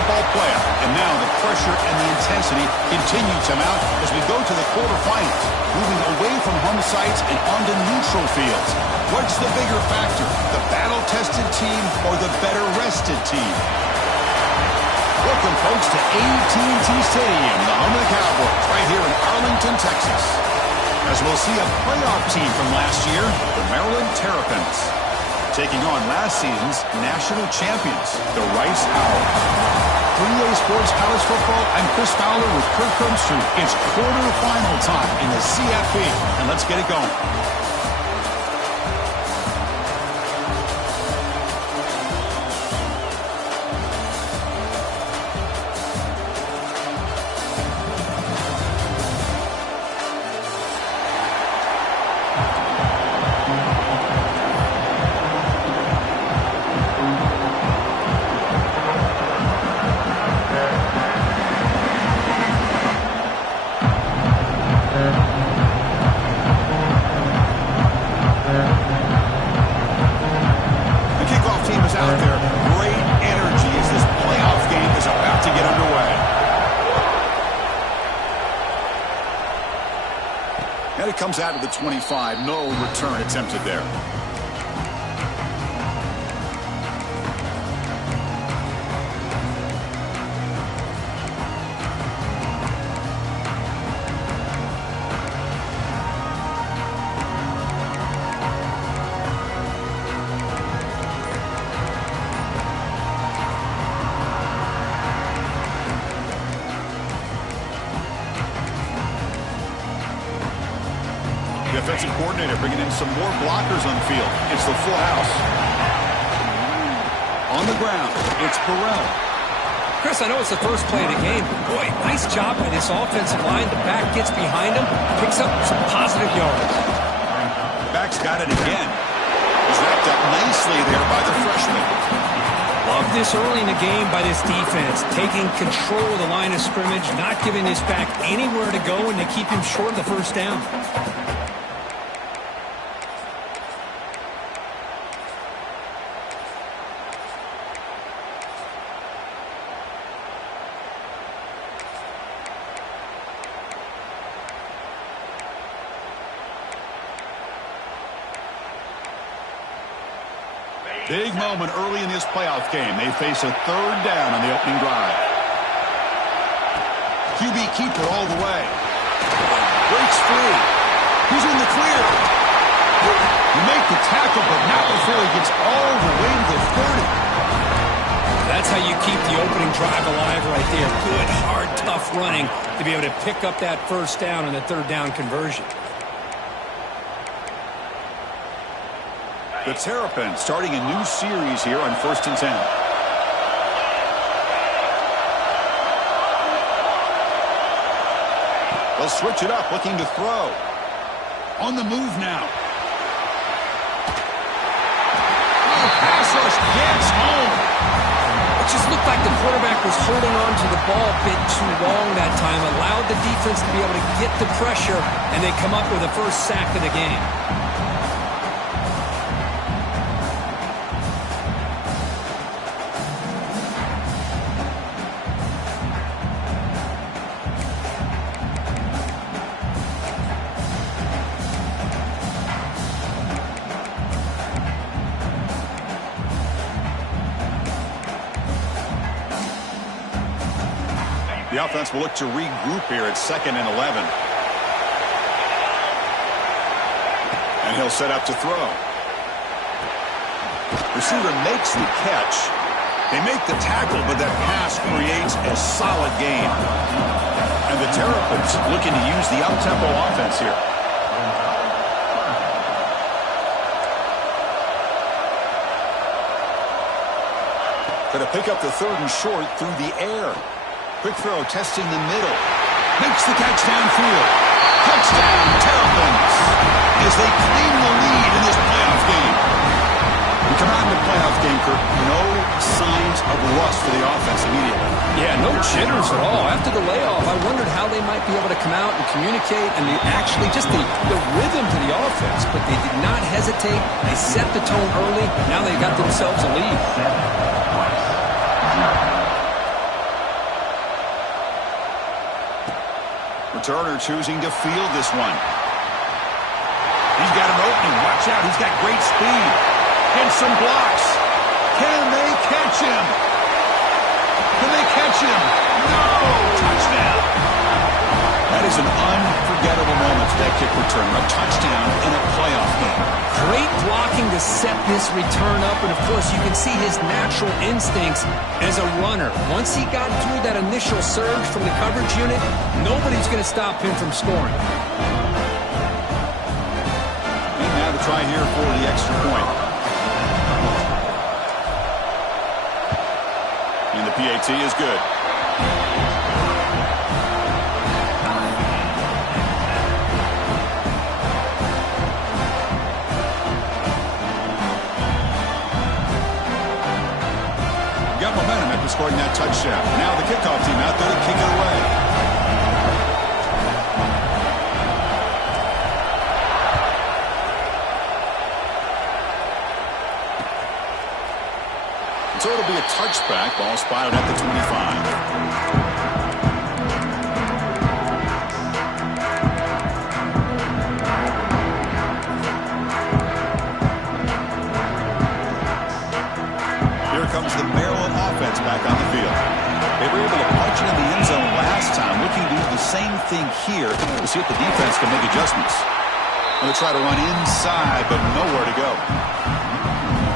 basketball player. And now the pressure and the intensity continue to mount as we go to the quarterfinals, moving away from home sites and onto neutral fields. What's the bigger factor, the battle-tested team or the better-rested team? Welcome, folks, to AT&T Stadium, the home of the Cowboys, right here in Arlington, Texas. As we'll see a playoff team from last year, the Maryland Terrapins, taking on last season's national champions, the Rice Owls. 3A Sports College Football, I'm Chris Fowler with Kirk Herbstreit. It's quarterfinal time in the CFP, and let's get it going. Comes out of the 25. No return attempted there. Defensive coordinator bringing in some more blockers on the field. It's the full house. On the ground, it's Burrell. Chris, I know it's the first play of the game. Boy, nice job by this offensive line. The back gets behind him, picks up some positive yards. Back's got it again. He's wrapped up nicely there by the freshman. Love this early in the game by this defense, taking control of the line of scrimmage, not giving this back anywhere to go, and to keep him short of the first down. Big moment early in this playoff game. They face a third down on the opening drive. QB keeper all the way. Breaks free. He's in the clear. You make the tackle, but not before he gets all the way to the 30. That's how you keep the opening drive alive right there. Good, hard, tough running to be able to pick up that first down and the third down conversion. The Terrapins starting a new series here on 1st and 10. They'll switch it up, looking to throw. On the move now. Oh, pass rush gets home. It just looked like the quarterback was holding on to the ball a bit too long that time, allowed the defense to be able to get the pressure, and they come up with the first sack of the game. The offense will look to regroup here at 2nd and 11. And he'll set up to throw. Receiver makes the catch. They make the tackle, but that pass creates a solid gain. And the Terrapins looking to use the up-tempo offense here. Going to pick up the 3rd and short through the air. Quick throw, testing the middle. Makes the catch downfield. Touchdown, Terrapins, as they claim the lead in this playoff game. We come out in the playoff game, Kirk. No signs of rust for the offense immediately. Yeah, no jitters at all. After the layoff, I wondered how they might be able to come out and communicate and actually just the rhythm to the offense. But they did not hesitate. They set the tone early. Now they got themselves a lead. Returner choosing to field this one. He's got an opening. Watch out. He's got great speed. And some blocks. Can they catch him? Can they catch him? No! Touchdown. That is an unforgettable moment for that kick return. A touchdown in a playoff game. Great blocking to set this return up, and of course you can see his natural instincts as a runner. Once he got through that initial surge from the coverage unit, nobody's going to stop him from scoring. And now to try here for the extra point. And the PAT is good. Got momentum after scoring that touchdown. Now the kickoff team out there to kick it away. So it'll be a touchback. Ball spotted at the 25. Comes the Maryland offense back on the field. They were able to punch it in the end zone last time, looking to do the same thing here to see if the defense can make adjustments. They'll try to run inside, but nowhere to go.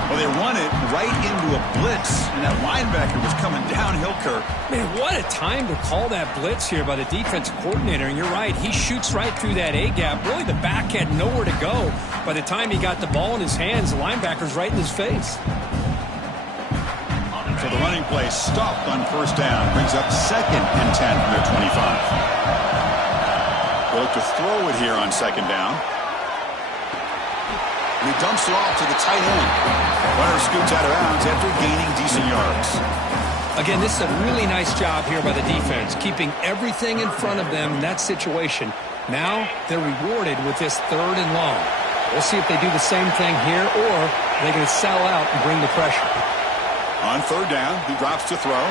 Well, they run it right into a blitz, and that linebacker was coming downhill, Kirk. Man, what a time to call that blitz here by the defensive coordinator. And you're right, he shoots right through that A-gap. Really, the back had nowhere to go. By the time he got the ball in his hands, the linebacker's right in his face. So the running play stopped on first down. Brings up 2nd and 10 from their 25. They'll look to throw it here on 2nd down. And he dumps it off to the tight end. Runner scoots out of bounds after gaining decent yards. Again, this is a really nice job here by the defense, keeping everything in front of them in that situation. Now they're rewarded with this 3rd and long. We'll see if they do the same thing here, or they're going to sell out and bring the pressure. On 3rd down, he drops to throw.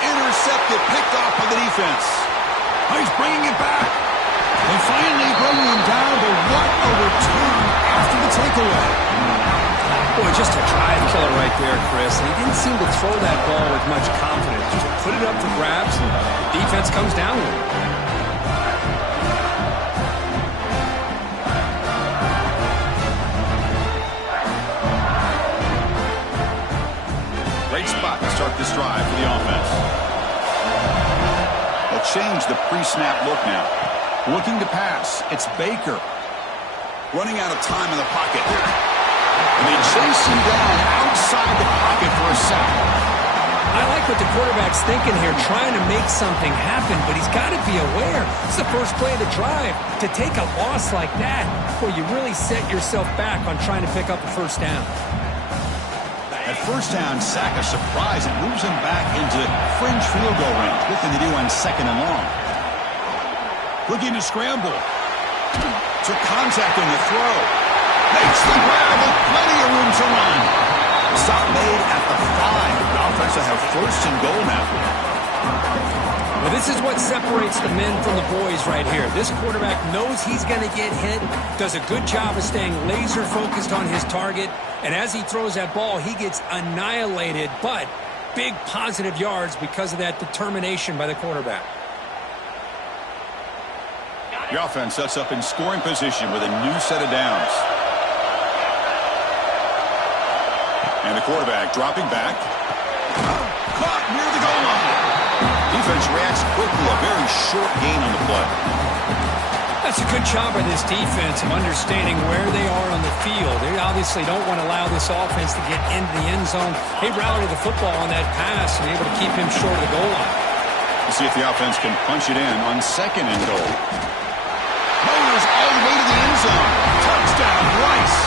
Intercepted, picked off by the defense. Oh, he's bringing it back. They finally bring him down, but what a return after the takeaway. Boy, just a drive killer right there, Chris. And he didn't seem to throw that ball with much confidence. Just put it up for grabs, and the defense comes down with it. Great spot to start this drive for the offense. They'll change the pre-snap look now. Looking to pass. It's Baker. Running out of time in the pocket. And they chase him down outside the pocket for a sack. I like what the quarterback's thinking here, trying to make something happen, but he's got to be aware. It's the first play of the drive. To take a loss like that, where you really set yourself back on trying to pick up a first down. At first down, sack a surprise. It moves him back into fringe field goal range. Looking to do on 2nd and long. Looking to scramble. Took contact on the throw. Makes the grab with plenty of room to run. Stop made at the 5. The offense will have 1st and goal now. Well, this is what separates the men from the boys right here. This quarterback knows he's going to get hit, does a good job of staying laser focused on his target, and as he throws that ball, he gets annihilated, but big positive yards because of that determination by the quarterback. The offense sets up in scoring position with a new set of downs. And the quarterback dropping back. Caught near the goal line. Defense reacts quickly. A very short gain on the play. That's a good job by this defense of understanding where they are on the field. They obviously don't want to allow this offense to get into the end zone. They rallied the football on that pass and able to keep him short of the goal line. We'll see if the offense can punch it in on 2nd and goal. Motors all the way to the end zone. Touchdown, Rice.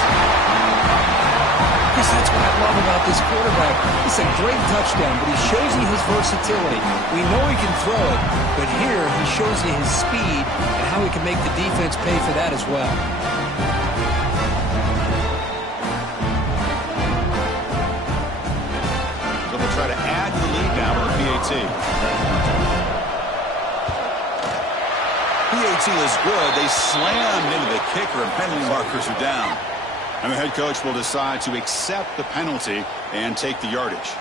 Chris, that's what I love about this quarterback. It's a great touchdown, but he shows you his versatility. We know he can throw it, but here he shows you his speed and how he can make the defense pay for that as well. So they'll try to add to the lead now with the PAT. PAT is good. They slammed into the kicker, and penalty markers are down. And the head coach will decide to accept the penalty and take the yardage.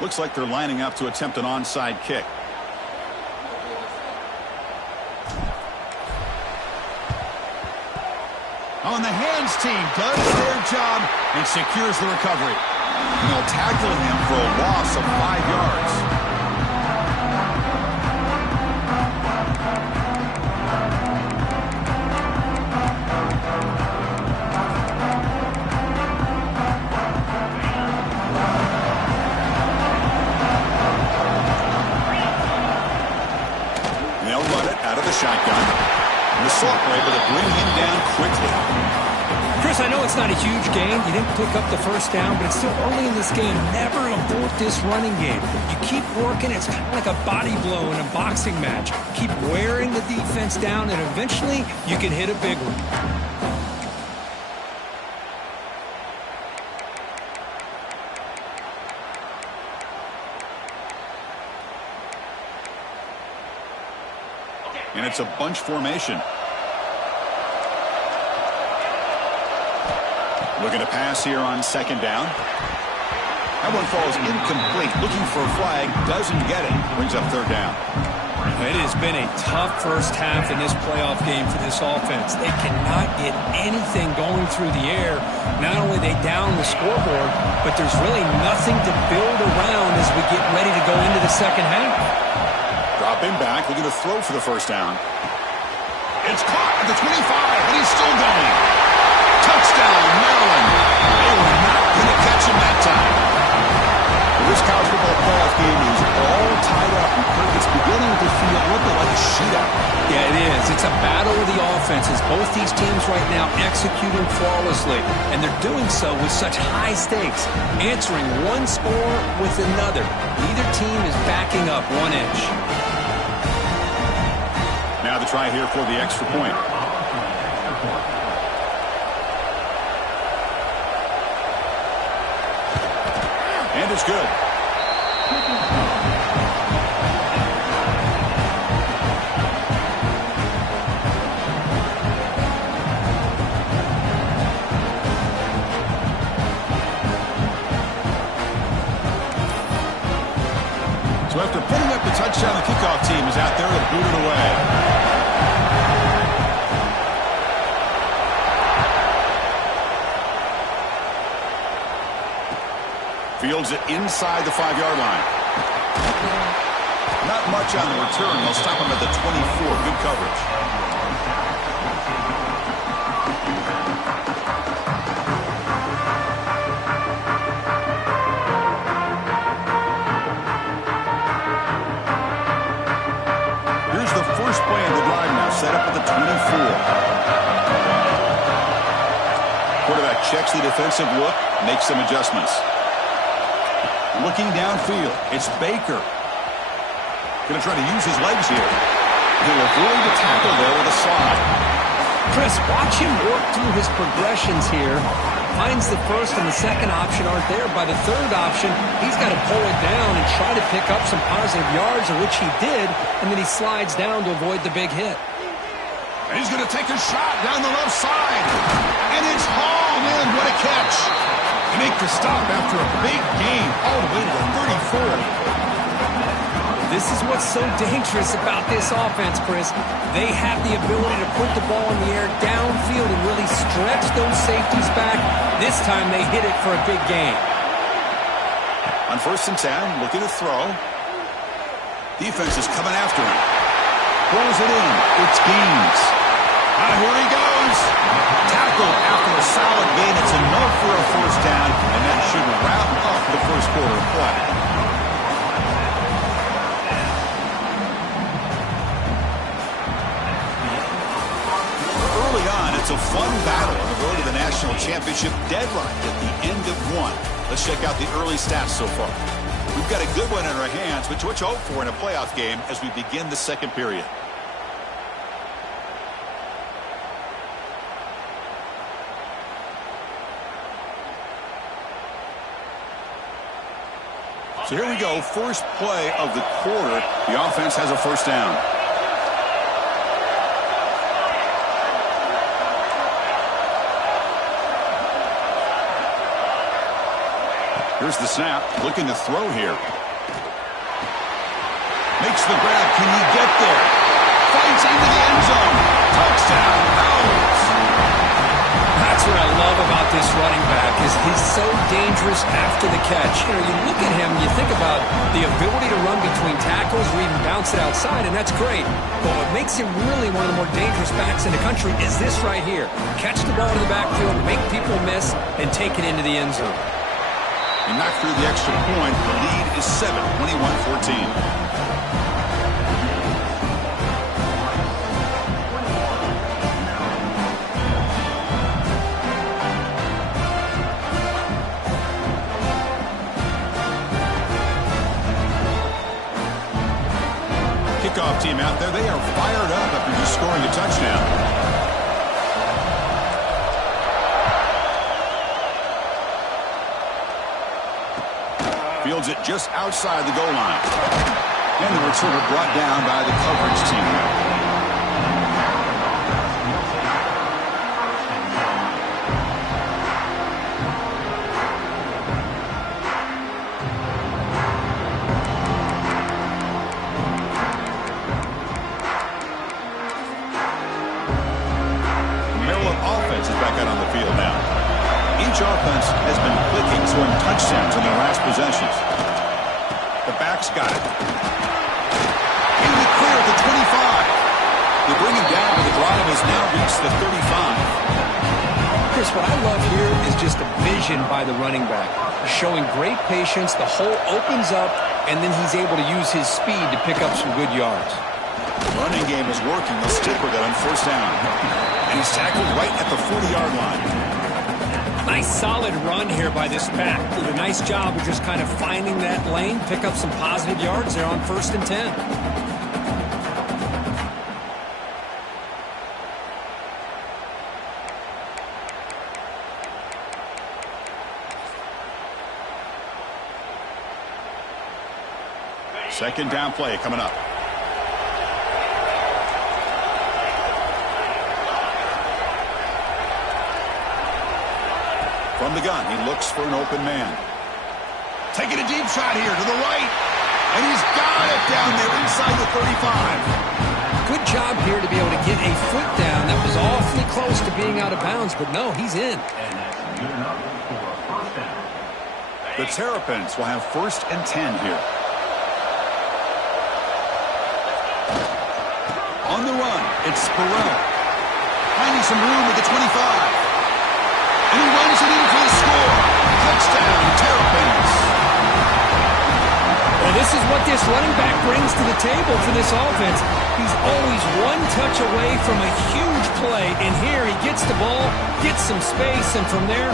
Looks like they're lining up to attempt an onside kick. Oh, and the hands team does their job and secures the recovery. And they'll tackle him for a loss of 5 yards. Shotgun. And the Salt were able to bring him down quickly. Chris, I know it's not a huge gain. You didn't pick up the first down, but it's still early in this game. Never abort this running game. You keep working. It's kind of like a body blow in a boxing match. Keep wearing the defense down, and eventually you can hit a big one. And it's a bunch formation. Looking to pass here on second down. That one falls incomplete. Looking for a flag. Doesn't get it. Brings up third down. It has been a tough first half in this playoff game for this offense. They cannot get anything going through the air. Not only they down the scoreboard, but there's really nothing to build around as we get ready to go into the second half. Drop him back, looking to throw for the first down. It's caught at the 25, and he's still going. Touchdown, Maryland. They were not going to catch him that time. This college football playoff game is all tied up. It's beginning to feel a little bit like a shootout. Yeah, it is. It's a battle of the offenses. Both these teams right now executing flawlessly, and they're doing so with such high stakes, answering one score with another. Neither team is backing up 1 inch. Now the try here for the extra point. And it's good. So after putting up the touchdown, the kickoff team is out there to boot it away. Fields it inside the 5-yard line. Not much on the return. They'll stop him at the 24. Good coverage. Here's the first play of the drive now. Set up at the 24. Quarterback checks the defensive look, makes some adjustments. Looking downfield, it's Baker. Going to try to use his legs here. He'll avoid the tackle there with a slide. Chris, watch him work through his progressions here. Finds the first and the second option aren't there. By the third option, he's got to pull it down and try to pick up some positive yards, of which he did, and then he slides down to avoid the big hit. And he's going to take a shot down the left side. And it's hauled in. What a catch. To make the stop after a big gain all the way to the 34. This is what's so dangerous about this offense, Chris. They have the ability to put the ball in the air downfield and really stretch those safeties back. This time they hit it for a big gain. On 1st and 10, looking to throw. Defense is coming after him. Pulls it in. It's Gaines. Here he goes. Tackle after a solid gain. It's enough for a first down, and that should wrap up the first quarter of play. Early on, it's a fun battle on the road to the national championship deadline at the end of one. Let's check out the early stats so far. We've got a good one in our hands, which to hope for in a playoff game as we begin the second period. So here we go, first play of the quarter. The offense has a first down. Here's the snap, looking to throw here. Makes the grab, can he get there? Fights into the end zone. Touchdown, Owls. That's what I love about this running back is he's so dangerous after the catch. You know, you look at him, you think about the ability to run between tackles or even bounce it outside, and that's great. But what makes him really one of the more dangerous backs in the country is this right here. Catch the ball in the backfield, make people miss, and take it into the end zone. He knocked through the extra point. The lead is 7, 21-14. Kickoff team out there. They are fired up after just scoring a touchdown. Fields it just outside the goal line. And the returner brought down by the coverage team. Offense has been clicking, scoring touchdowns in their last possessions. The backs got it. In the clear at the 25. They bring him down, but the drive has now reached the 35. Chris, what I love here is just the vision by the running back. Showing great patience, the hole opens up, and then he's able to use his speed to pick up some good yards. The running game is working. They'll stick with it on first down. And he's tackled right at the 40-yard line. Nice solid run here by this pack. Did a nice job of just kind of finding that lane, pick up some positive yards there on 1st and 10. Second down play coming up. From the gun, he looks for an open man. Taking a deep shot here to the right. And he's got it down there inside the 35. Good job here to be able to get a foot down. That was awfully close to being out of bounds, but no, he's in. The Terrapins will have 1st and 10 here. On the run, it's Burrell. Finding some room at the 25. And he runs it in for the score. Touchdown, Terrapins. Well, this is what this running back brings to the table for this offense. He's always one touch away from a huge play. And here he gets the ball, gets some space, and from there,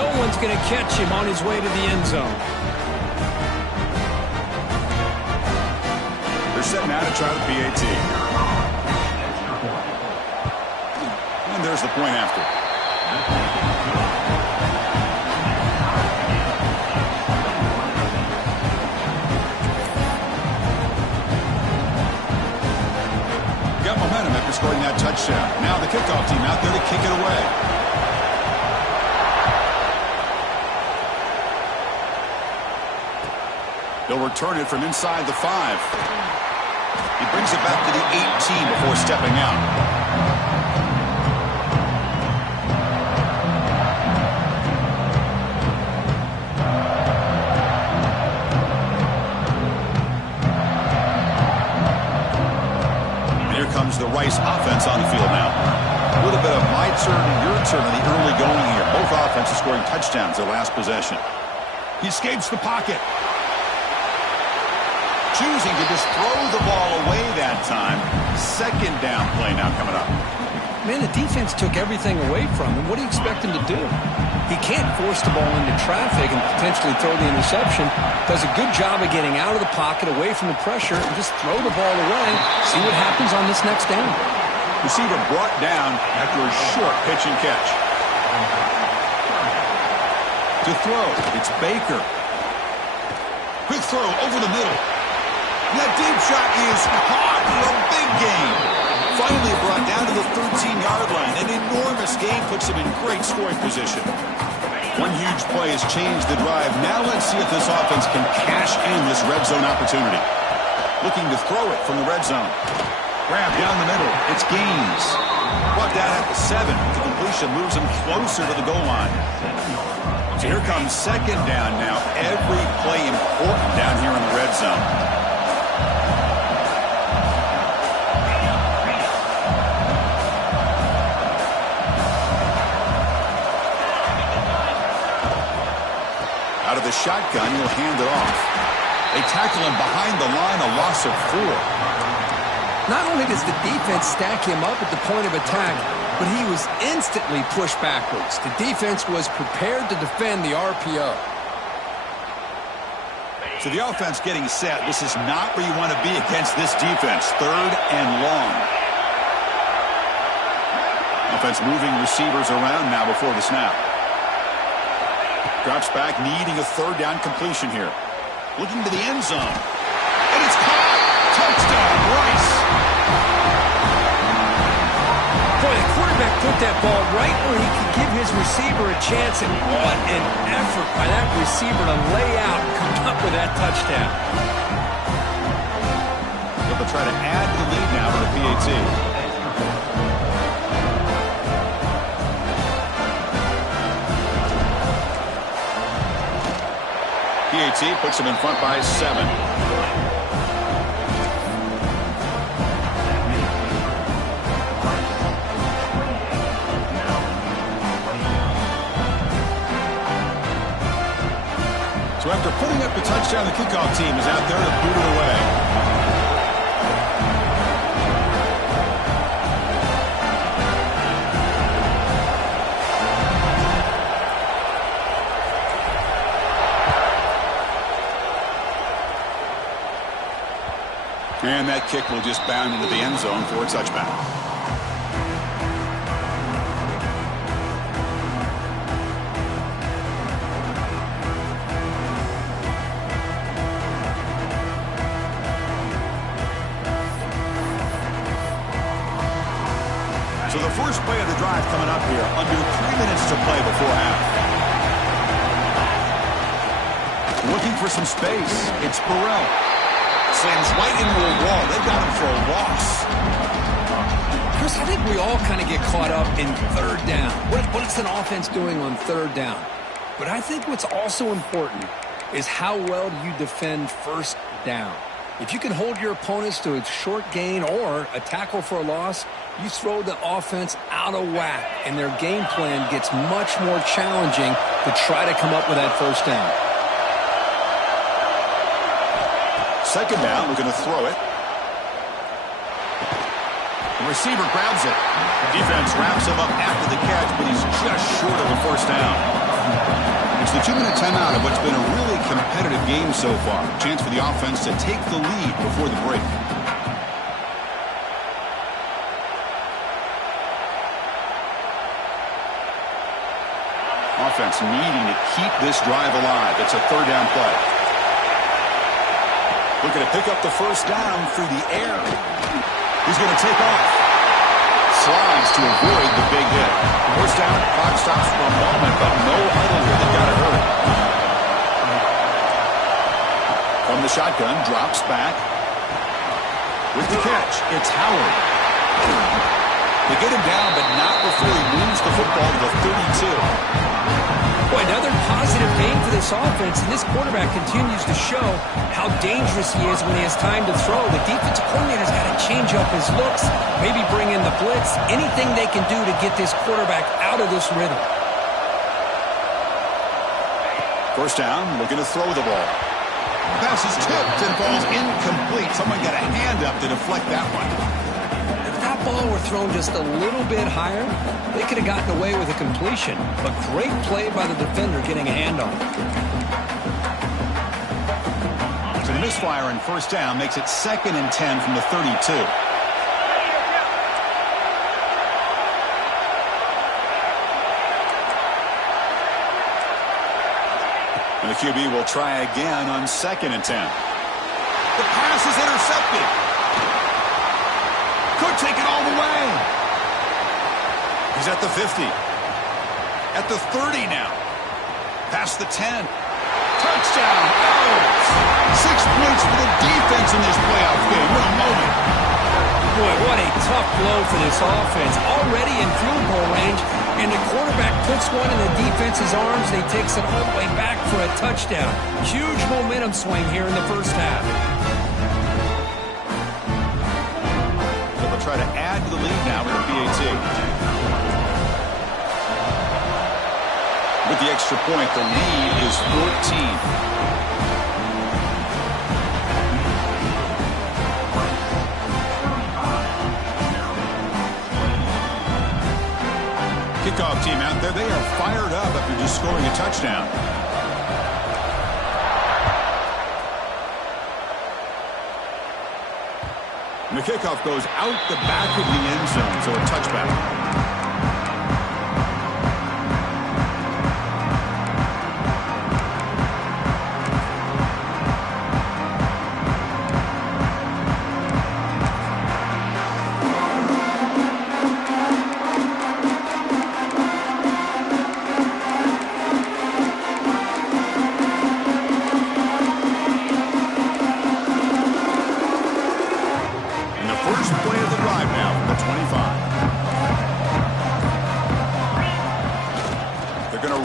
no one's going to catch him on his way to the end zone. They're setting out to try the PAT. And there's the point after. Got momentum after scoring that touchdown. Now the kickoff team out there to kick it away. They'll return it from inside the 5. He brings it back to the 18 before stepping out. The Rice offense on the field now. A little bit of my turn and your turn in the early going here. Both offenses scoring touchdowns their last possession. He escapes the pocket. Choosing to just throw the ball away that time. Second down play now coming up. Man, the defense took everything away from him. What do you expect him to do? He can't force the ball into traffic and potentially throw the interception. Does a good job of getting out of the pocket, away from the pressure, and just throw the ball away. See what happens on this next down. Receiver brought down after a short pitch and catch. To throw, it's Baker. Quick throw over the middle. That deep shot is caught for a big gain. Finally brought down to the 13-yard line. An enormous gain puts him in great scoring position. One huge play has changed the drive. Now let's see if this offense can cash in this red zone opportunity. Looking to throw it from the red zone. Grab down the middle. It's Gaines. Brought down at the 7. The completion moves him closer to the goal line. So here comes second down now. Every play important down here in the red zone. Out of the shotgun, he'll hand it off. They tackle him behind the line, a loss of 4. Not only does the defense stack him up at the point of attack, but he was instantly pushed backwards. The defense was prepared to defend the RPO. So the offense getting set. This is not where you want to be against this defense. Third and long. Offense moving receivers around now before the snap. Drops back, needing a third down completion here. Looking to the end zone. And it's caught! Touchdown, Rice! Boy, the quarterback put that ball right where he could give his receiver a chance, and what an effort by that receiver to lay out and come up with that touchdown. They'll try to add to the lead now with the PAT. PAT puts him in front by 7. So after putting up the touchdown, the kickoff team is out there to boot it away. And that kick will just bound into the end zone for a touchback. So the first play of the drive coming up here, under 3 minutes to play before half. Looking for some space. It's Burrell. Slams right into a wall. They got him for a loss. Chris, I think we all kind of get caught up in third down. What's an offense doing on third down? But I think what's also important is how well do you defend first down. If you can hold your opponents to a short gain or a tackle for a loss, you throw the offense out of whack, and their game plan gets much more challenging to try to come up with that first down. Second down, we're going to throw it. The receiver grabs it. The defense wraps him up after the catch, but he's just short of a first down. It's the 2-minute timeout of what's been a really competitive game so far. Chance for the offense to take the lead before the break. Offense needing to keep this drive alive. It's a third down play. Looking to pick up the first down through the air. He's going to take off. Slides to avoid the big hit. First down, clock stops for a moment, but no huddle here. They've got to hurry. From the shotgun, drops back. With the catch, it's Howard. They get him down, but not before he moves the football to the 32. Boy, another positive game for this offense, and this quarterback continues to show how dangerous he is when he has time to throw. The defensive coordinator's got to change up his looks, maybe bring in the blitz, anything they can do to get this quarterback out of this rhythm. First down, looking to throw the ball. The pass is tipped and falls incomplete. Someone got a hand up to deflect that one. If that ball were thrown just a little bit higher, they could have gotten away with a completion. But great play by the defender getting a hand on it. So the misfire on first down makes it 2nd and 10 from the 32. And the QB will try again on 2nd and 10. The pass is intercepted. Could take it all the way. He's at the 50. At the 30 now. Past the 10. Touchdown. Oh! 6 points for the defense in this playoff game. What a moment. Boy, what a tough blow for this offense. Already in field goal range, and the quarterback puts one in the defense's arms, and he takes it all the way back for a touchdown. Huge momentum swing here in the first half. So they'll try to add to the lead now with the PAT. With the extra point, the lead is 14. Kickoff team out there, they are fired up after just scoring a touchdown. And the kickoff goes out the back of the end zone, so a touchback.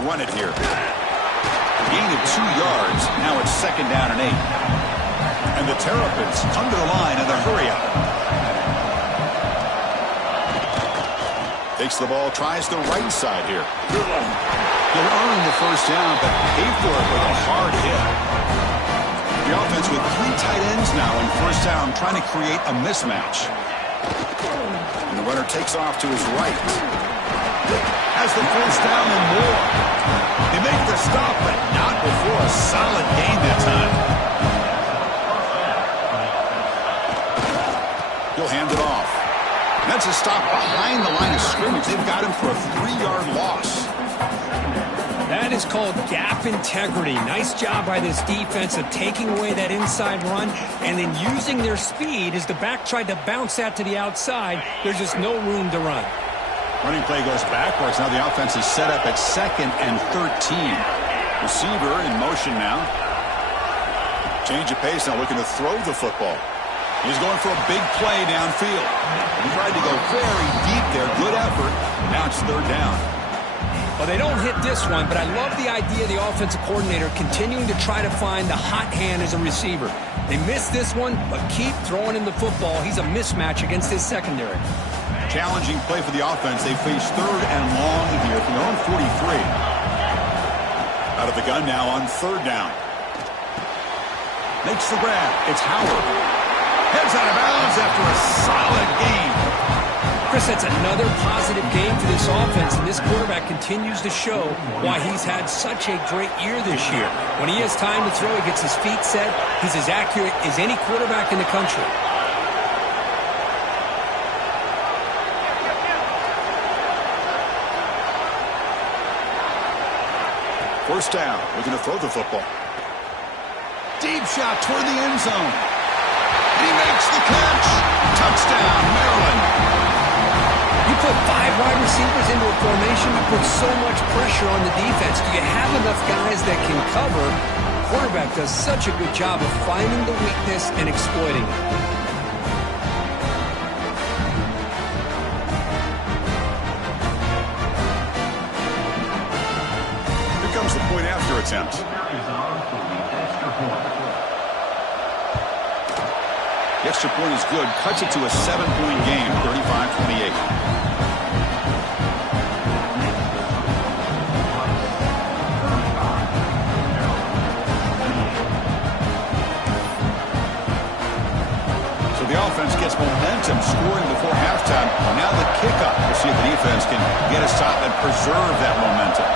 Run it here. Gain of 2 yards. Now it's 2nd down and 8. And the Terrapins come to the line in the hurry up. Takes the ball, tries the right side here. He'll earn the first down, but pay for it with a hard hit. The offense with 3 tight ends now in first down, trying to create a mismatch. And the runner takes off to his right. Has the first down and more. They make the stop, but not before a solid gain that time. He'll hand it off. And that's a stop behind the line of scrimmage. They've got him for a 3-yard loss. That is called gap integrity. Nice job by this defense of taking away that inside run and then using their speed as the back tried to bounce that to the outside. There's just no room to run. Running play goes backwards. Now the offense is set up at 2nd and 13. Receiver in motion now. Change of pace now, looking to throw the football. He's going for a big play downfield. He tried to go very deep there. Good effort. Now it's 3rd down. Well, they don't hit this one, but I love the idea of the offensive coordinator continuing to try to find the hot hand as a receiver. They missed this one, but keep throwing him the football. He's a mismatch against his secondary. Challenging play for the offense. They face 3rd and long here from their own 43. Out of the gun now on 3rd down. Makes the grab. It's Howard. Heads out of bounds after a solid game. Chris, that's another positive game for this offense, and this quarterback continues to show why he's had such a great year this year. When he has time to throw, he gets his feet set. He's as accurate as any quarterback in the country. First down, looking to throw the football. Deep shot toward the end zone. He makes the catch. Touchdown, Maryland. You put 5 wide receivers into a formation, you put so much pressure on the defense. Do you have enough guys that can cover? The quarterback does such a good job of finding the weakness and exploiting it. The point after attempt. The extra point is good. Cuts it to a 7-point game, 35-28. So the offense gets momentum, scoring before halftime. Now the kickoff. We'll see if the defense can get a stop and preserve that momentum.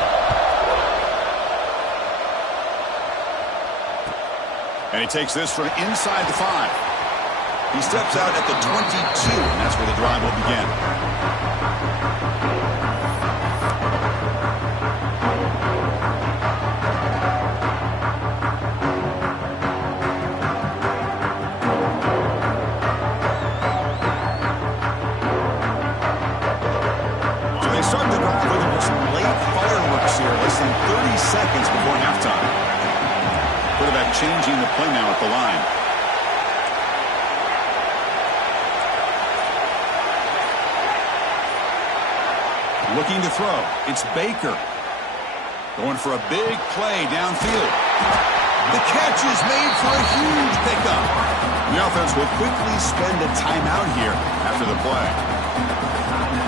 And he takes this from inside the 5. He steps out at the 22, and that's where the drive will begin. for some late fireworks here, less than 30 seconds before halftime. Quarterback changing the play now at the line. Looking to throw. It's Baker. Going for a big play downfield. The catch is made for a huge pickup. The offense will quickly spend a timeout here after the play.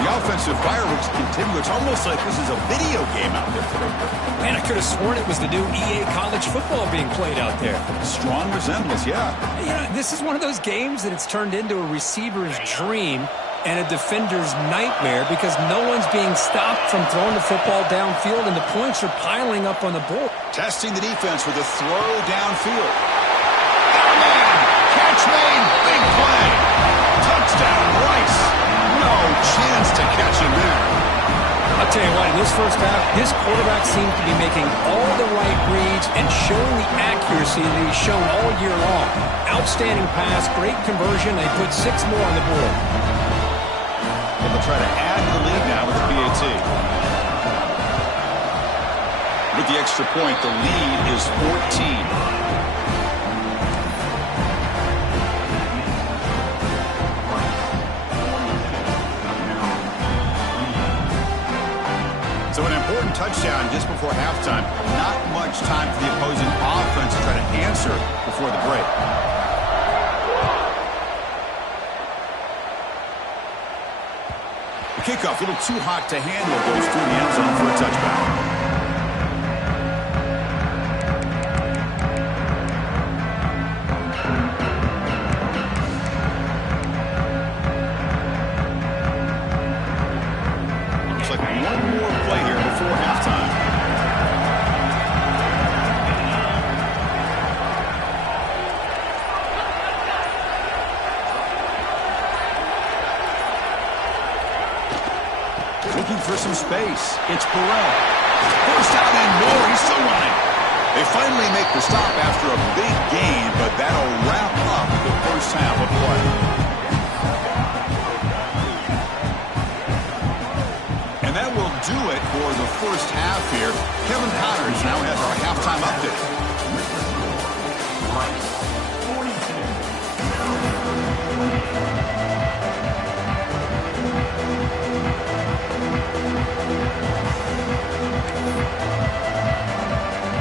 The offensive fireworks continue. It's almost like this is a video game out there today. Man, I could have sworn it was the new EA college football being played out there. Strong resemblance, yeah. You know, this is one of those games that it's turned into a receiver's dream and a defender's nightmare because no one's being stopped from throwing the football downfield, and the points are piling up on the board. Testing the defense with a throw downfield. Got a man! Catch made! Big play! Touchdown, Rice! No chance to catch him there. I'll tell you what, in this first half, this quarterback seemed to be making all the right reads and showing the accuracy that he's shown all year long. Outstanding pass, great conversion. They put 6 more on the board. And they'll try to add to the lead now with the PAT. With the extra point, the lead is 14. So an important touchdown just before halftime. Not much time for the opposing offense to try to answer before the break. The kickoff, a little too hot to handle, goes through the end zone for a touchback. For some space. It's Burrell. First down and more. He's still running. They finally make the stop after a big gain, but that'll wrap up the first half of play. And that will do it for the first half here. Kevin Connors now has our halftime update.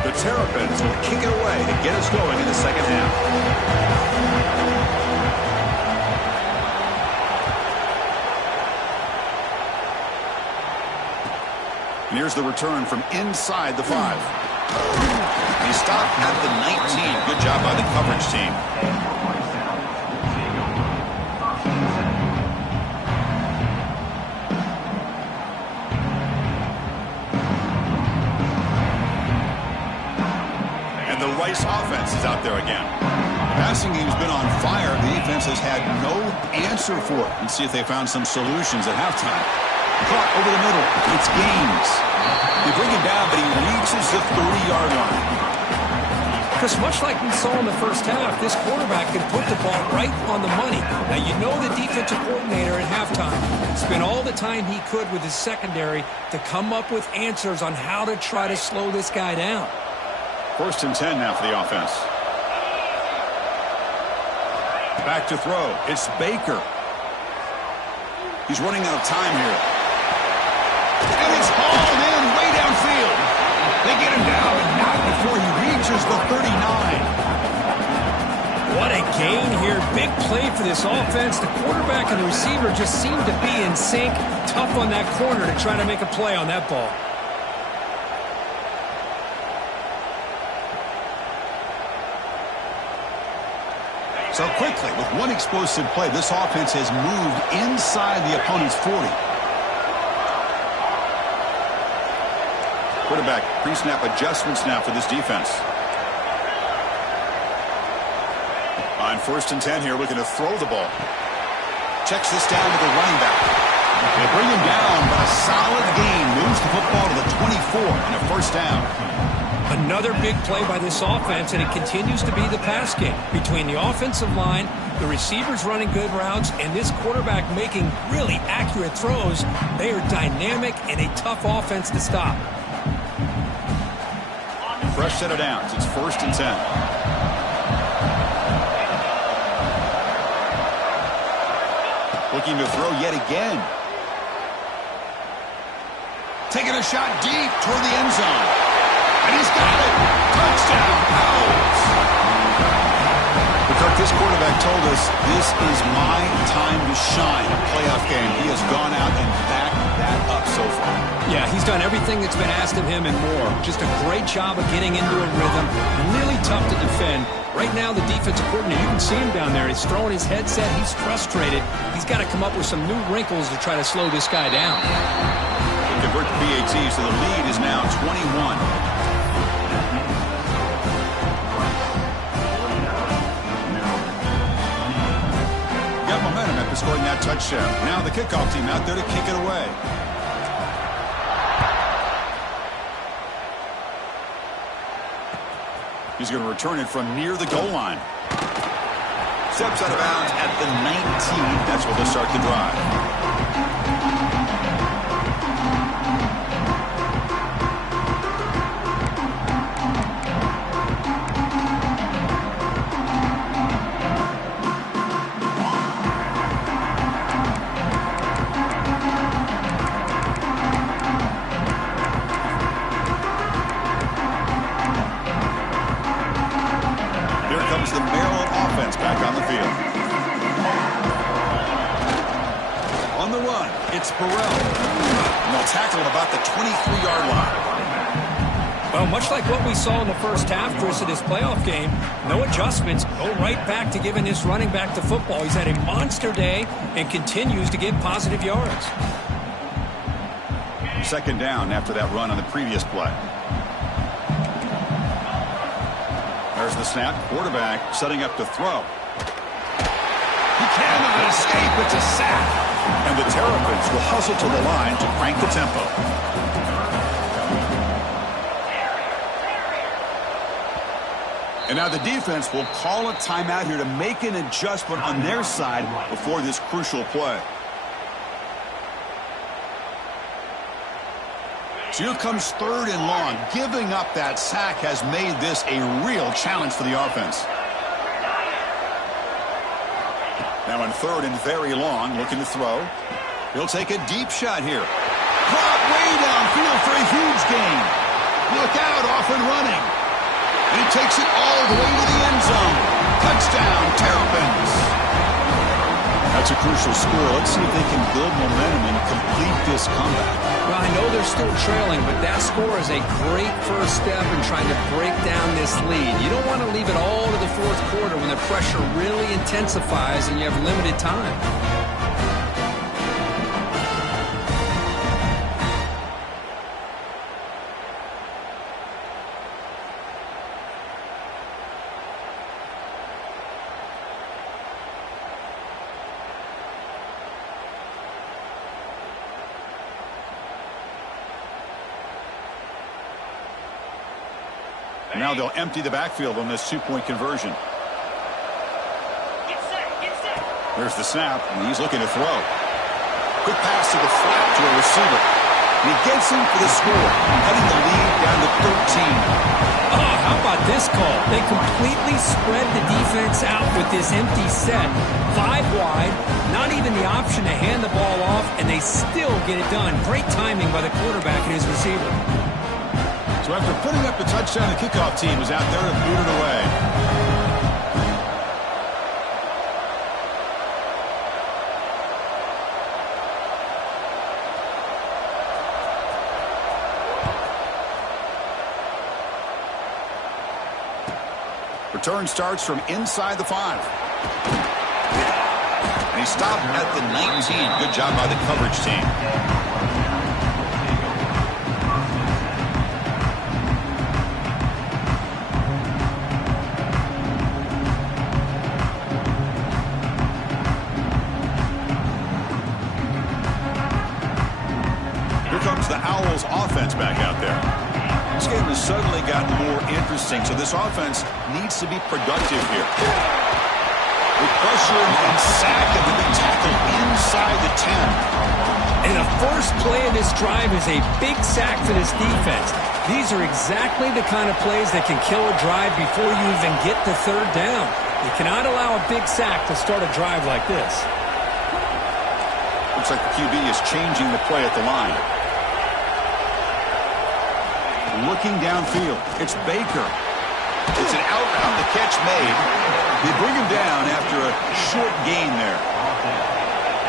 The Terrapins will kick it away to get us going in the second half. And here's the return from inside the 5. He stopped at the 19. Good job by the coverage team. Rice offense is out there again. The passing game's been on fire. The defense has had no answer for it. Let's see if they found some solutions at halftime. Caught over the middle. It's Gaines. They bring him down, but he reaches the 30-yard line. Chris, much like we saw in the first half, this quarterback can put the ball right on the money. Now, you know the defensive coordinator at halftime spent all the time he could with his secondary to come up with answers on how to try to slow this guy down. 1st and 10 now for the offense. Back to throw. It's Baker. He's running out of time here. And it's hauled in way downfield. They get him down, but not before he reaches the 39. What a gain here. Big play for this offense. The quarterback and the receiver just seem to be in sync. Tough on that corner to try to make a play on that ball. So quickly, with one explosive play, this offense has moved inside the opponent's 40. Quarterback pre-snap adjustments now for this defense. On 1st and 10 here, looking to throw the ball. Checks this down to the running back. They bring him down, but a solid gain moves the football to the 24 and a first down. Another big play by this offense, and it continues to be the pass game. Between the offensive line, the receivers running good routes, and this quarterback making really accurate throws, they are dynamic and a tough offense to stop. Fresh set of downs. It's 1st and 10. Looking to throw yet again. Taking a shot deep toward the end zone. And he's got it. Touchdown, Owls. Kirk, this quarterback told us this is my time to shine. A playoff game. He has gone out and backed that up so far. Yeah, he's done everything that's been asked of him and more. Just a great job of getting into a rhythm. Really tough to defend. Right now, the defensive coordinator, you can see him down there. He's throwing his headset. He's frustrated. He's got to come up with some new wrinkles to try to slow this guy down. They convert the PAT, so the lead is now 21. Got momentum after scoring that touchdown. Now the kickoff team out there to kick it away. He's going to return it from near the goal line. Steps out of bounds at the 19. That's where they'll start the drive. It's Burrell. And they'll tackle him about the 23-yard line. Well, much like what we saw in the first half, Chris, of this playoff game, no adjustments. Go right back to giving this running back the football. He's had a monster day and continues to get positive yards. 2nd down after that run on the previous play. There's the snap. Quarterback setting up to throw. He cannot escape. It's a sack. And the Terrapins will hustle to the line to crank the tempo. And now the defense will call a timeout here to make an adjustment on their side before this crucial play. So here comes 3rd and long. Giving up that sack has made this a real challenge for the offense. Now in 3rd and very long, looking to throw. He'll take a deep shot here. Caught way downfield for a huge gain. Look out, off and running. And he takes it all the way to the end zone. Touchdown, Terrapins. That's a crucial score. Let's see if they can build momentum and complete this comeback. Well, I know they're still trailing, but that score is a great first step in trying to break down this lead. You don't want to leave it all to the 4th quarter when the pressure really intensifies and you have limited time. Now they'll empty the backfield on this 2-point conversion. There's the snap, and he's looking to throw. Quick pass to the flat to a receiver. And he gets him for the score, cutting the lead down to 13. Oh, how about this call? They completely spread the defense out with this empty set. 5 wide, not even the option to hand the ball off, and they still get it done. Great timing by the quarterback and his receiver. So after putting up the touchdown, the kickoff team is out there to boot it away. Return starts from inside the 5. And he stopped at the 19. Good job by the coverage team. back out there. This game has suddenly gotten more interesting, so this offense needs to be productive here. With pressure and sack and the big tackle inside the 10. And the first play of this drive is a big sack for this defense. These are exactly the kind of plays that can kill a drive before you even get to third down. You cannot allow a big sack to start a drive like this. Looks like the QB is changing the play at the line. Looking downfield, it's Baker. It's an out route, the catch made. They bring him down after a short gain there.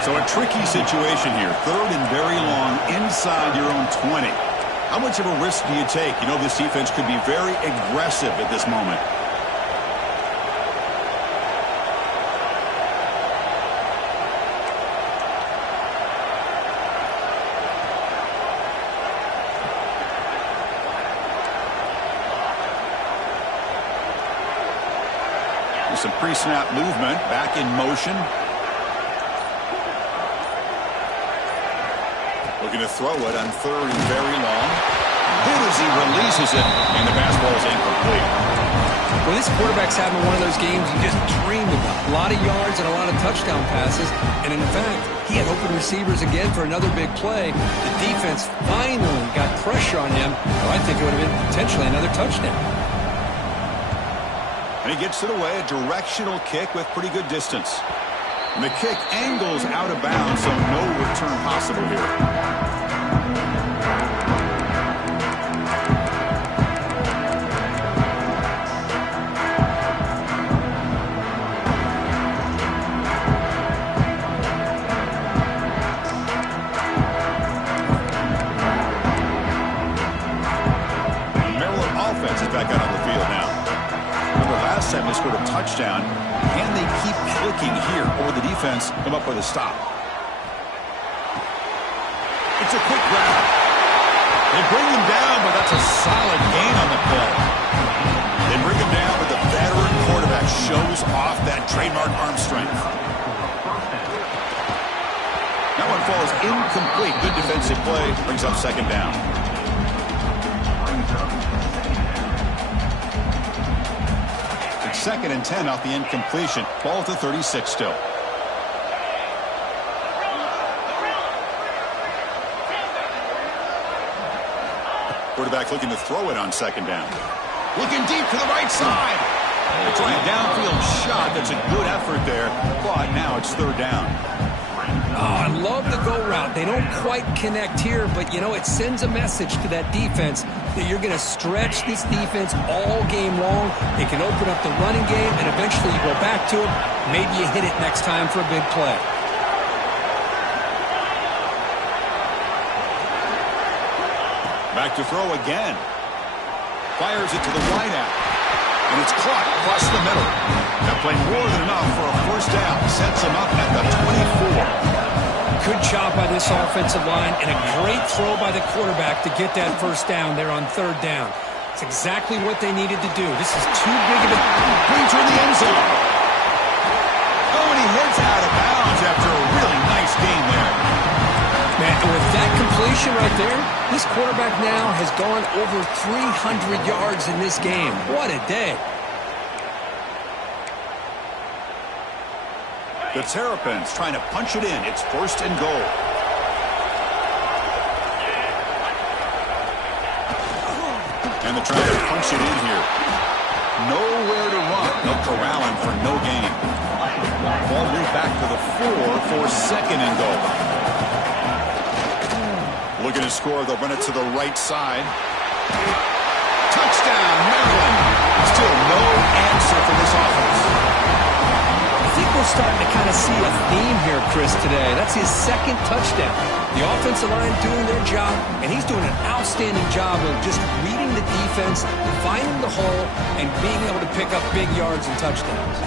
So a tricky situation here. Third and very long inside your own 20. How much of a risk do you take? You know this defense could be very aggressive at this moment. Some pre-snap movement, back in motion. Looking to throw it on third and very long. Good as he releases it, and the basketball is incomplete. Well, this quarterback's having one of those games you just dream about. A lot of yards and a lot of touchdown passes. And in fact, he had open receivers again for another big play. The defense finally got pressure on him. Well, I think it would have been potentially another touchdown. And he gets it away, a directional kick with pretty good distance. And the kick angles out of bounds, so no return possible here. The Maryland offense is back out on the field now. Last time they scored a touchdown. Can they keep clicking here, or will the defense come up with a stop? It's a quick grab. They bring him down, but that's a solid gain on the play. They bring him down, but the veteran quarterback shows off that trademark arm strength. That one falls incomplete. Good defensive play. Brings up second down. Second and 10 off the incompletion. Ball to 36 still. Quarterback looking to throw it on second down. Looking deep to the right side. They try a downfield shot. That's a good effort there. But now it's third down. Oh, I love the go route. They don't quite connect here, but, you know, it sends a message to that defense that you're going to stretch this defense all game long. It can open up the running game, and eventually you go back to it. Maybe you hit it next time for a big play. Back to throw again. Fires it to the wide out. And it's caught across the middle. That played more than enough for a first down. Sets him up at the 24. Good job by this offensive line, and a great throw by the quarterback to get that first down there on third down. It's exactly what they needed to do. This is too big of a... Brings her in the end zone. Oh, and he heads out of bounds after a really nice game there. Man, and with that completion right there, this quarterback now has gone over 300 yards in this game. What a day. The Terrapins trying to punch it in. It's first and goal. And they're trying to punch it in here. Nowhere to run. No corralling for no gain. Ball moved back to the 4 for second and goal. Looking to score. They'll run it to the right side. Touchdown, Maryland. Still no answer for this offense. I think we're starting to kind of see a theme here, Chris, today. That's his second touchdown. The offensive line doing their job, and he's doing an outstanding job of just reading the defense, finding the hole, and being able to pick up big yards and touchdowns.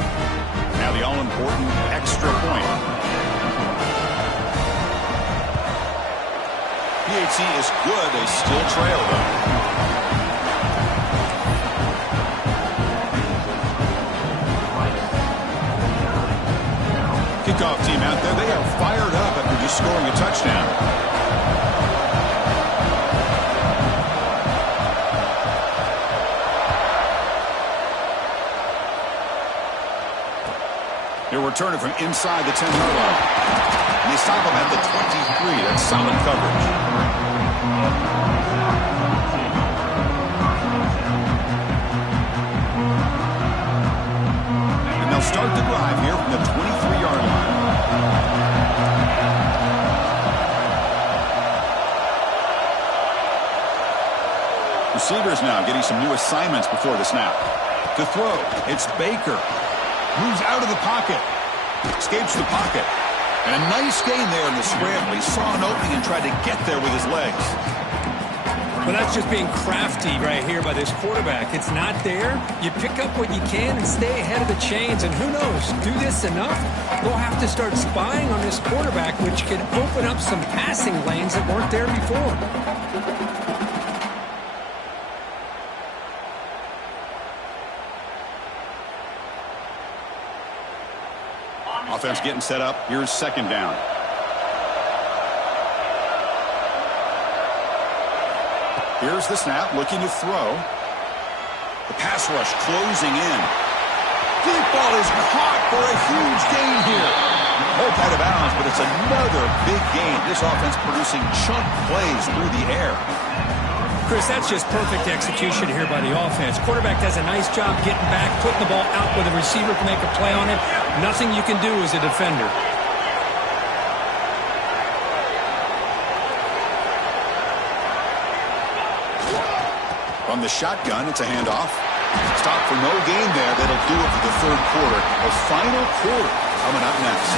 Now the all-important extra point. PHC is good. They still trail, though. Kickoff team out there. They are fired up after just scoring a touchdown. return it from inside the 10-yard line. And they stop him at the 23. That's solid coverage. And they'll start the drive here from the 23-yard line. Receivers now getting some new assignments before the snap. To throw, it's Baker. Moves out of the pocket. Escapes the pocket. And a nice gain there in the scramble. He saw an opening and tried to get there with his legs. Well, that's just being crafty right here by this quarterback. It's not there. You pick up what you can and stay ahead of the chains. And who knows, do this enough, we'll have to start spying on this quarterback, which can open up some passing lanes that weren't there before. Offense getting set up. Here's second down. Here's the snap, looking to throw. The pass rush closing in. Deep ball is caught for a huge gain here. Both out of bounds, but it's another big gain. This offense producing chunk plays through the air. Chris, that's just perfect execution here by the offense. Quarterback does a nice job getting back, putting the ball out where the receiver can make a play on it. Nothing you can do as a defender. From the shotgun, it's a handoff. Stop for no gain there. That'll do it for the third quarter. The final quarter coming up next.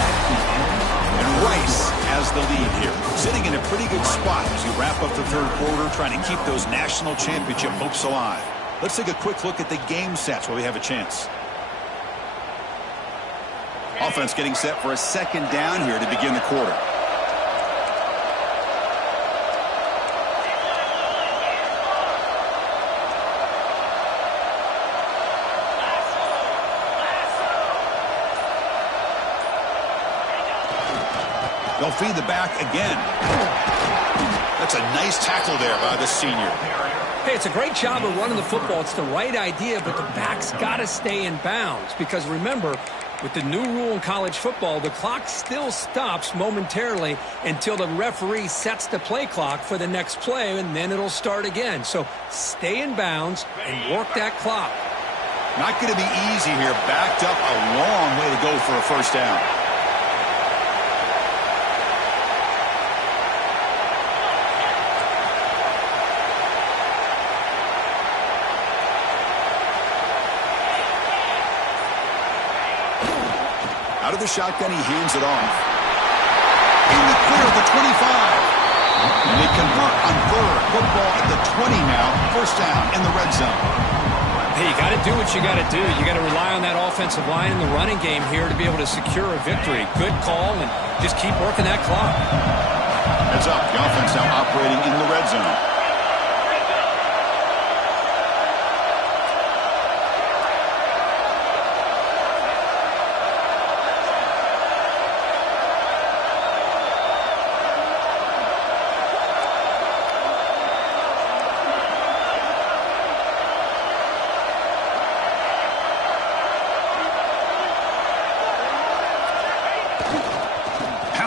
And Rice has the lead here, sitting in a pretty good spot as you wrap up the third quarter, trying to keep those national championship hopes alive. Let's take a quick look at the game sets where we have a chance. Offense getting set for a second down here to begin the quarter. They'll feed the back again. That's a nice tackle there by the senior. Hey, it's a great job of running the football. It's the right idea, but the back's got to stay in bounds. Because remember, with the new rule in college football, the clock still stops momentarily until the referee sets the play clock for the next play, and then it'll start again. So stay in bounds and work that clock. Not going to be easy here. Backed up a long way to go for a first down. Out of the shotgun, he hands it off. In the clear at the 25. And they convert on third. Football at the 20 now. First down in the red zone. Hey, you got to do what you got to do. You got to rely on that offensive line in the running game here to be able to secure a victory. Good call, and just keep working that clock. Heads up. The offense now operating in the red zone.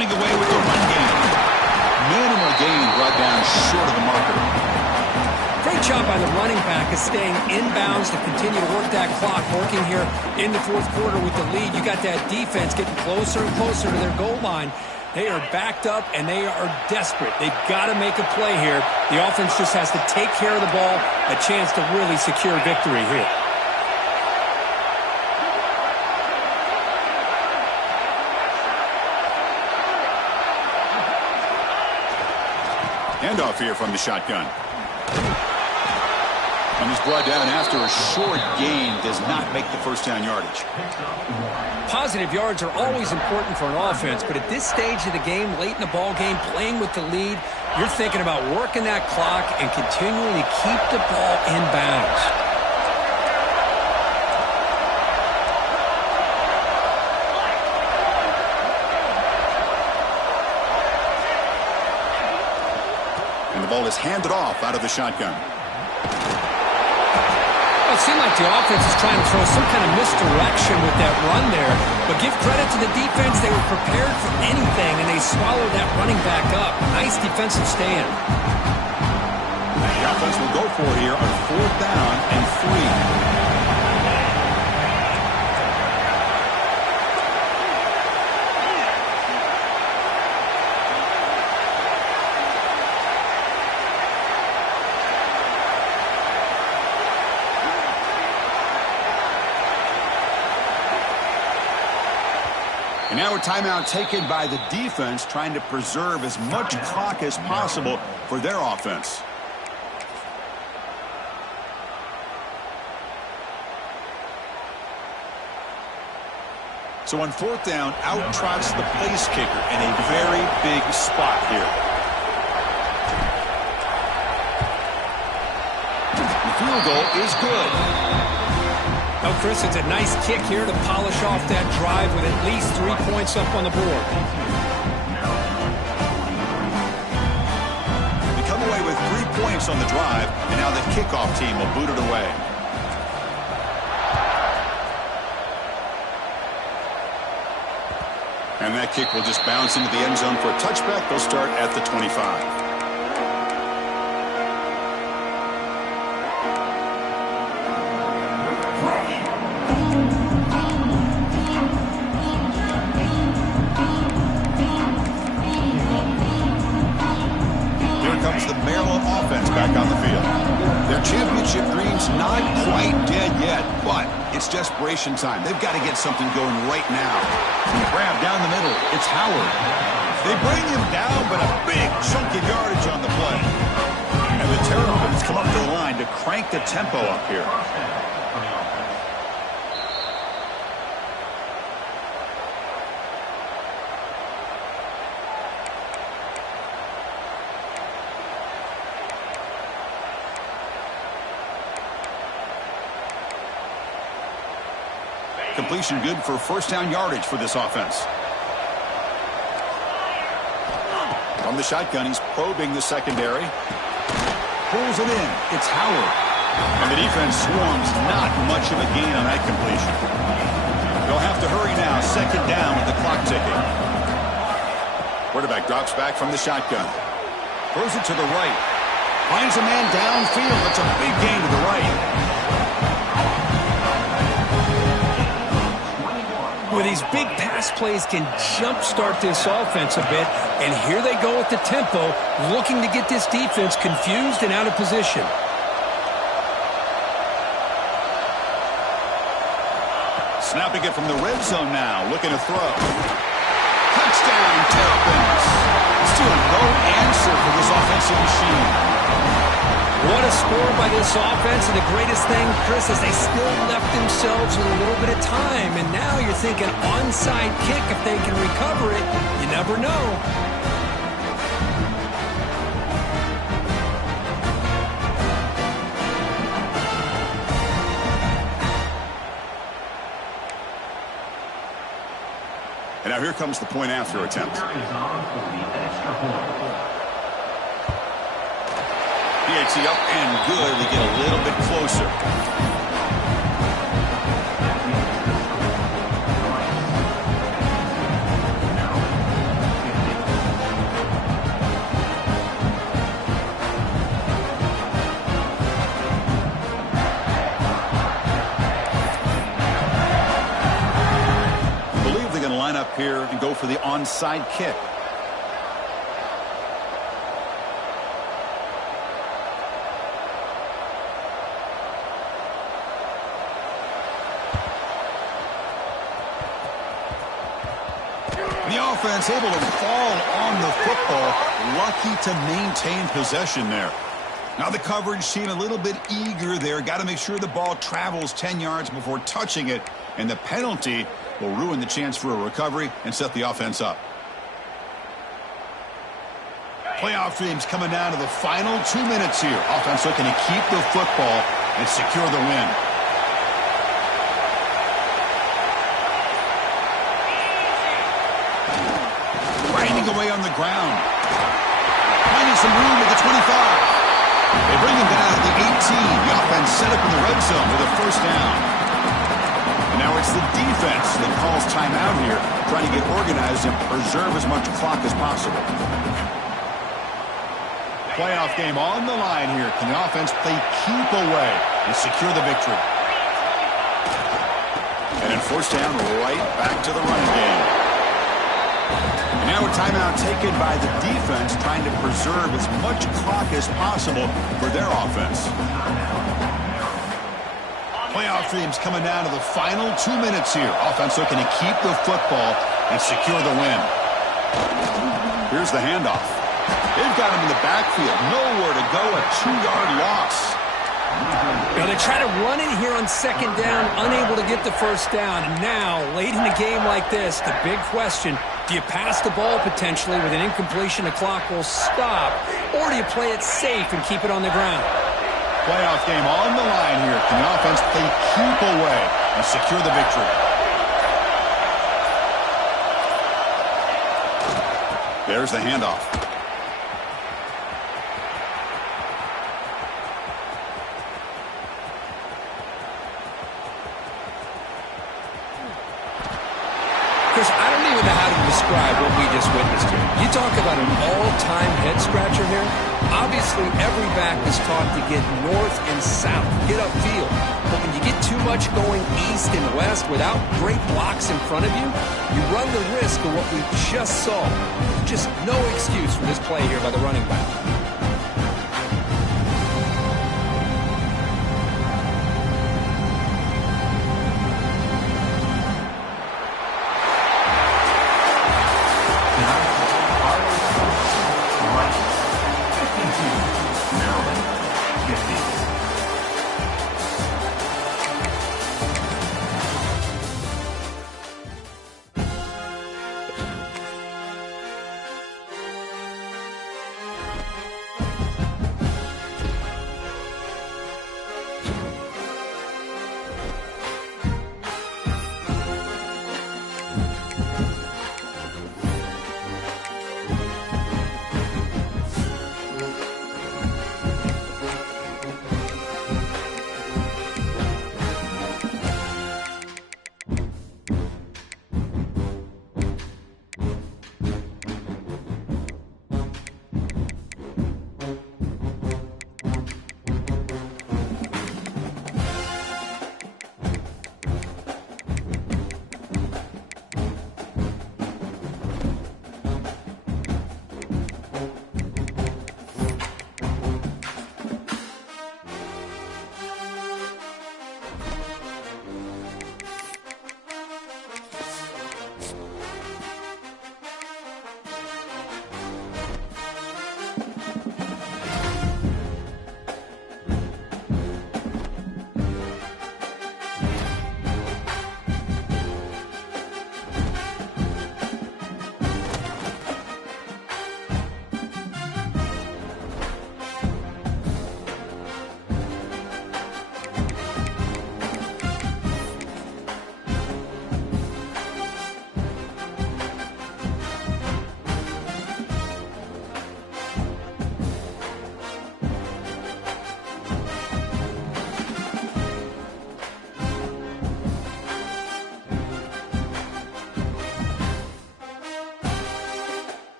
Away with the run game. Minimal gain brought down short of the marker. Great job by the running back of staying inbounds to continue to work that clock. Working here in the fourth quarter with the lead. You got that defense getting closer and closer to their goal line. They are backed up and they are desperate. They've got to make a play here. The offense just has to take care of the ball. A chance to really secure victory here. Handoff here from the shotgun. And he's brought down after a short gain. Does not make the first down yardage. Positive yards are always important for an offense, but at this stage of the game, late in the ball game, playing with the lead, you're thinking about working that clock and continuing to keep the ball in bounds. And the ball is handed off out of the shotgun. Well, it seemed like the offense is trying to throw some kind of misdirection with that run there. But give credit to the defense. They were prepared for anything, and they swallowed that running back up. Nice defensive stand. The offense will go for it here on 4th down and 3. And now a timeout taken by the defense, trying to preserve as much clock as possible for their offense. So on 4th down, out trots the place kicker in a very big spot here. The field goal is good. Oh, Chris, it's a nice kick here to polish off that drive with at least 3 points up on the board. They come away with 3 points on the drive, and now the kickoff team will boot it away. And that kick will just bounce into the end zone for a touchback. They'll start at the 25. Back on the field. Their championship dream's not quite dead yet, but it's desperation time. They've got to get something going right now. Grab down the middle. It's Howard. They bring him down, but a big chunk of yardage on the play. And the Terrapins come up to the line to crank the tempo up here. Completion good for 1st down yardage for this offense. From the shotgun, he's probing the secondary. Pulls it in. It's Howard. And the defense swarms. Not much of a gain on that completion. They'll have to hurry now. 2nd down with the clock ticking. Quarterback drops back from the shotgun. Throws it to the right. Finds a man downfield. That's a big gain to the right. With these big pass plays can jumpstart this offense a bit, and here they go with the tempo, looking to get this defense confused and out of position. Snapping it from the red zone now, looking to throw. Touchdown, Terrapins! Still no answer for this offensive machine. What a score by this offense, and the greatest thing, Chris, is they still left themselves with a little bit of time, and now you're thinking onside kick if they can recover it. You never know. And now here comes the point after attempt. PAT up and good. We get a little bit closer. I believe they're going to line up here and go for the onside kick. Offense able to fall on the football. Lucky to maintain possession there. Now the coverage team a little bit eager there. Got to make sure the ball travels 10 yards before touching it. And the penalty will ruin the chance for a recovery and set the offense up. Playoff dreams coming down to the final 2 minutes here. Offense looking to keep the football and secure the win. Away on the ground. Finding some room at the 25. They bring him down at the 18. The offense set up in the red them with a first down. And now it's the defense that calls timeout here, trying to get organized and preserve as much clock as possible. Playoff game on the line here. Can the offense play keep away and secure the victory? And then first down, right back to the running game. And now a timeout taken by the defense, trying to preserve as much clock as possible for their offense. Playoff teams coming down to the final 2 minutes here. Offense looking to keep the football and secure the win. Here's the handoff. They've got him in the backfield. Nowhere to go. A 2-yard loss. Now they try to run it here on second down, unable to get the first down. And now, late in a game like this, the big question, do you pass the ball potentially with an incompletion? The clock will stop. Or do you play it safe and keep it on the ground? Playoff game on the line here. Can the offense play keep away and secure the victory? There's the handoff. Chris, I don't even know how to describe what we just witnessed here. You talk about an all-time head-scratcher here. Obviously, every back is taught to get north and south, get upfield. But when you get too much going east and west without great blocks in front of you, you run the risk of what we just saw. Just no excuse for this play here by the running back.